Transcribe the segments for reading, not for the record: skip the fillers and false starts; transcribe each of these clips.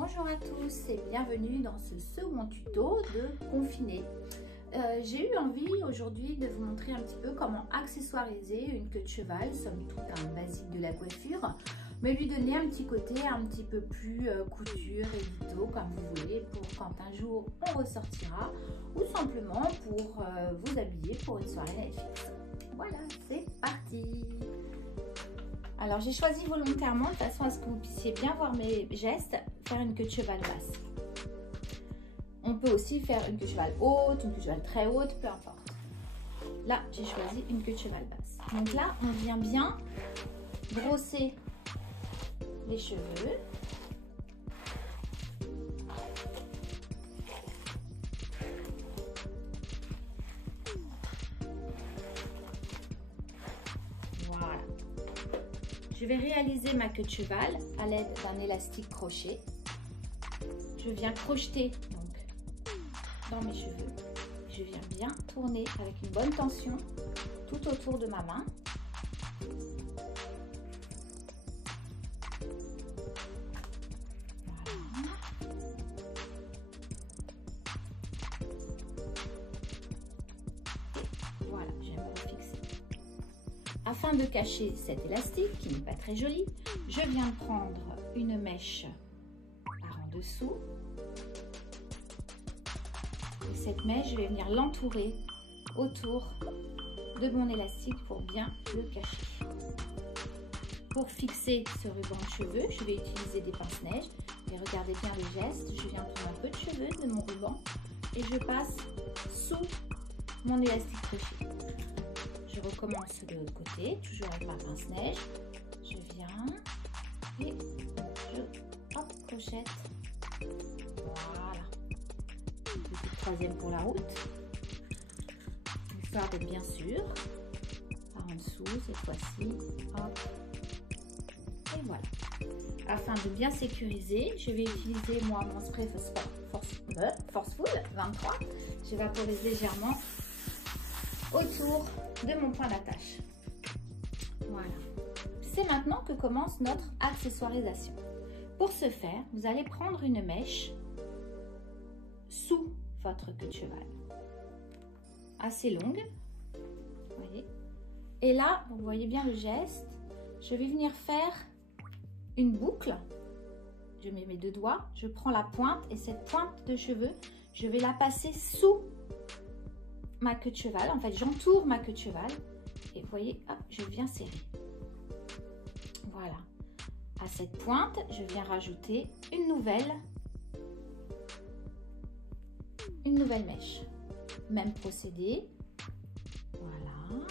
Bonjour à tous et bienvenue dans ce second tuto de confiné. J'ai eu envie aujourd'hui de vous montrer un petit peu comment accessoiriser une queue de cheval, somme toute un basique de la coiffure, mais lui donner un petit côté un petit peu plus couture, édito, comme vous voulez, pour quand un jour on ressortira ou simplement pour vous habiller pour une soirée Netflix. Voilà, c'est parti! Alors j'ai choisi volontairement de façon à ce que vous puissiez bien voir mes gestes, faire une queue de cheval basse. On peut aussi faire une queue de cheval haute, une queue de cheval très haute, peu importe. Là, j'ai choisi une queue de cheval basse. Donc là, on vient bien brosser les cheveux. Voilà. Je vais réaliser ma queue de cheval à l'aide d'un élastique crochet. Je viens crocheter donc dans mes cheveux. Je viens bien tourner avec une bonne tension tout autour de ma main. Voilà, je vais me refixer. Afin de cacher cet élastique qui n'est pas très joli, je viens prendre une mèche par en dessous. Et cette mèche, je vais venir l'entourer autour de mon élastique pour bien le cacher. Pour fixer ce ruban de cheveux, je vais utiliser des pinces-neige. Et regardez bien le geste, je viens prendre un peu de cheveux de mon ruban et je passe sous mon élastique crochet. Je recommence de l'autre côté, toujours avec ma pince-neige. Je viens et je crochette. Voilà. Une petite troisième pour la route. Histoire d'être bien sûr. Par en dessous, cette fois-ci. Hop. Et voilà. Afin de bien sécuriser, je vais utiliser moi mon spray Forceful 23. Je vaporise légèrement autour de mon point d'attache. Voilà. C'est maintenant que commence notre accessoirisation. Pour ce faire, vous allez prendre une mèche sous votre queue de cheval, assez longue, voyez. Et là, vous voyez bien le geste, je vais venir faire une boucle. Je mets mes deux doigts, je prends la pointe et cette pointe de cheveux, je vais la passer sous ma queue de cheval. En fait, j'entoure ma queue de cheval et vous voyez, hop, je viens serrer. Voilà. À cette pointe, je viens rajouter une nouvelle mèche. Même procédé. Voilà.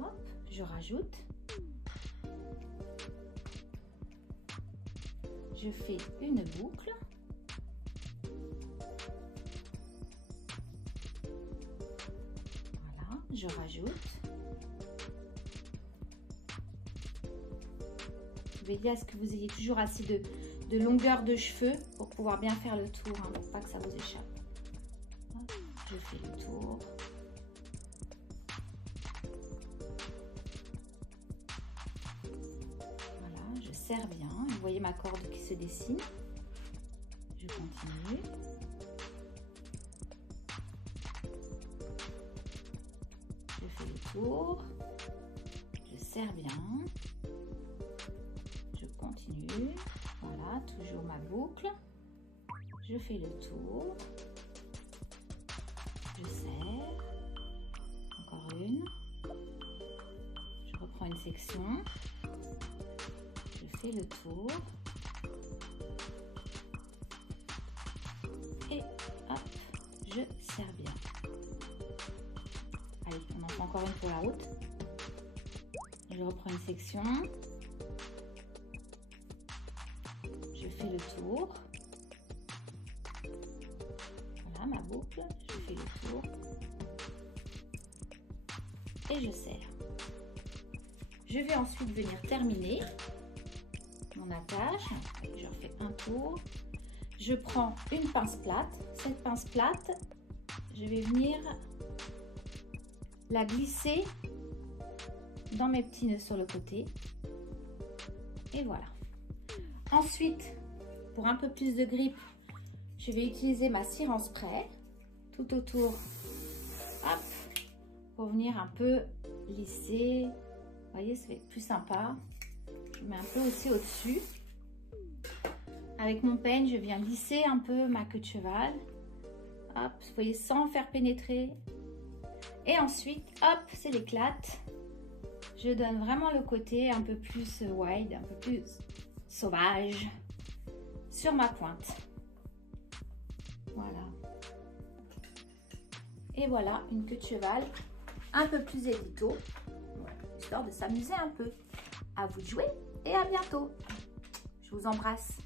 Hop, je rajoute. Je fais une boucle. Voilà, je rajoute. Veillez à ce que vous ayez toujours assez de longueur de cheveux pour pouvoir bien faire le tour, hein, pour pas que ça vous échappe. Hop, je fais le tour. Voilà, je serre bien. Vous voyez ma corde qui se dessine. Je continue. Je fais le tour. Je serre bien. Je continue. Voilà, toujours ma boucle. Je fais le tour. Je serre. Encore une. Je reprends une section. Je fais le tour. Et hop, je serre bien. Allez, on en fait encore une pour la route. Je reprends une section. Je fais le tour. Voilà ma boucle. Je fais le tour. Et je serre. Je vais ensuite venir terminer mon attache. Je refais un tour. Je prends une pince plate. Cette pince plate, je vais venir la glisser dans mes petits nœuds sur le côté. Et voilà. Ensuite, pour un peu plus de grippe, je vais utiliser ma cire en spray tout autour, hop, pour venir un peu lisser. Vous voyez, ça va être plus sympa. Je mets un peu aussi au-dessus. Avec mon peigne, je viens lisser un peu ma queue de cheval. Hop, vous voyez, sans faire pénétrer. Et ensuite, hop, c'est l'éclate. Je donne vraiment le côté un peu plus wide, un peu plus sauvage sur ma pointe. Voilà. Et voilà, une queue de cheval un peu plus édito, histoire de s'amuser un peu. À vous de jouer et à bientôt. Je vous embrasse.